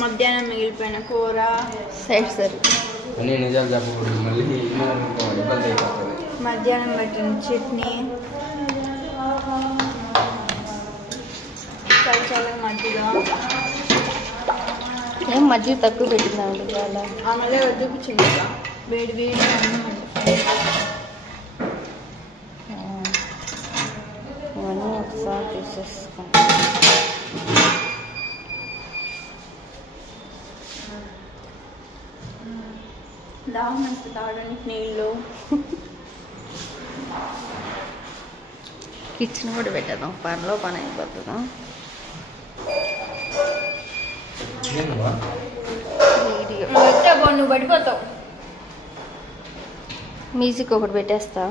మధ్యాహ్నం మిగిలిపోయిన కూర సైడ్ సరి అన్నీ నిజాలు చెప్పకూడదు మళ్ళీ ఇబ్బంది అయిపోతుంది. మధ్యాహ్నం పెట్టిన చట్నీ చల్లగా మజ్జిగ ఏం మజ్జిగ తక్కువ పెట్టిందండి ఇవాళ ఆమెలే చూపించింది కదా వేడి వేడి ఇవన్నీ ఒకసారి తీసేసుకుంటాం. దాహం వేస్తే తాగడానికి నీళ్ళు కిచెన్ కూడా పెట్టేద్దాం పనిలో పని అయిపోతుందా వీడియో నువ్వు పడిపోతావు. మ్యూజిక్ ఒకటి పెట్టేస్తా.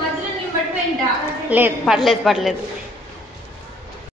మధ్యలో నేను పడిపోయింటా. లేదు పడలేదు